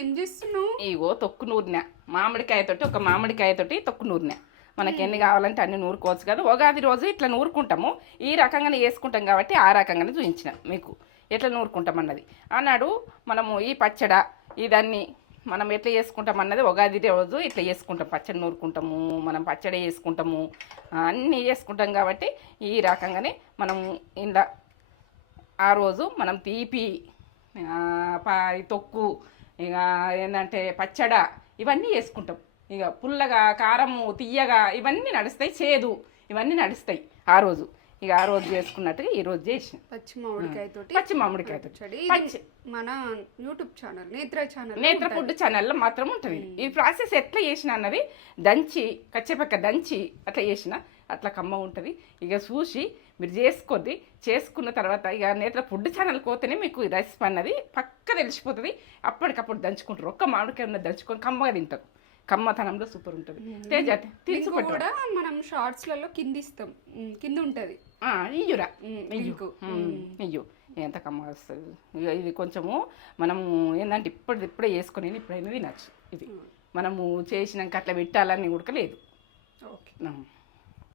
ఏం చేస్తున్నావు? ఇగో తొక్కు నూరినా, మామిడికాయతోటి ఒక మామిడికాయతోటి తొక్కు నూరినా. మనకి ఎన్ని కావాలంటే అన్ని నూరుకోవచ్చు కదా. ఉగాది రోజు ఇట్లా నూరుకుంటాము, ఈ రకంగానే వేసుకుంటాం కాబట్టి ఆ రకంగానే చూపించిన మీకు ఎట్లా నూరుకుంటాం అన్నది. అన్నాడు మనము ఈ పచ్చడ ఇదన్నీ మనం ఎట్లా చేసుకుంటాం అన్నది ఉగాది రోజు ఇట్లా చేసుకుంటాం. పచ్చడి నూరుకుంటాము, మనం పచ్చడి చేసుకుంటాము, అన్నీ చేసుకుంటాం కాబట్టి ఈ రకంగానే మనము ఇలా ఆ రోజు మనం తీపి తొక్కు ఇక ఏంటంటే పచ్చడ ఇవన్నీ చేసుకుంటాం. ఇక పుల్లగా కారము తియ్యగా ఇవన్నీ నడుస్తాయి, చేదు ఇవన్నీ నడుస్తాయి ఆ రోజు. ఇక ఆ రోజు చేసుకున్నట్టుగా ఈ రోజు చేసిన పచ్చి మామిడికాయతోటి మన యూట్యూబ్ ఛానల్ నేత్ర ఫుడ్ ఛానల్లో మాత్రం ఉంటుంది. ఈ ప్రాసెస్ ఎట్లా చేసిన అన్నది దంచి కచ్చేపక్క దంచి అట్లా చేసిన అట్లా కమ్మ ఉంటుంది. ఇక చూసి మీరు చేసుకోద్ది. చేసుకున్న తర్వాత ఇక నేత్ర ఫుడ్ ఛానల్ పోతేనే మీకు రెసిపీ అన్నది పక్క తెలిసిపోతుంది. అప్పటికప్పుడు దంచుకుంటారు. ఒక్క మామిడికాయ ఉన్నది దంచుకొని కమ్మగా తింటారు. కమ్మతనంలో సూపర్ ఉంటుంది. కూడా మనం షార్ట్స్లలో కింద ఇస్తాం, కింద ఉంటుంది. ఇయ్యురా ఇయ్యు ఎంత కమ్మ వస్తుంది. ఇది కొంచెము మనము ఏంటంటే ఇప్పుడే వేసుకొని ఇప్పుడైనా తినచ్చు. ఇది మనము చేసినాక అట్లా పెట్టాలని ఉడకలేదు. ఓకే.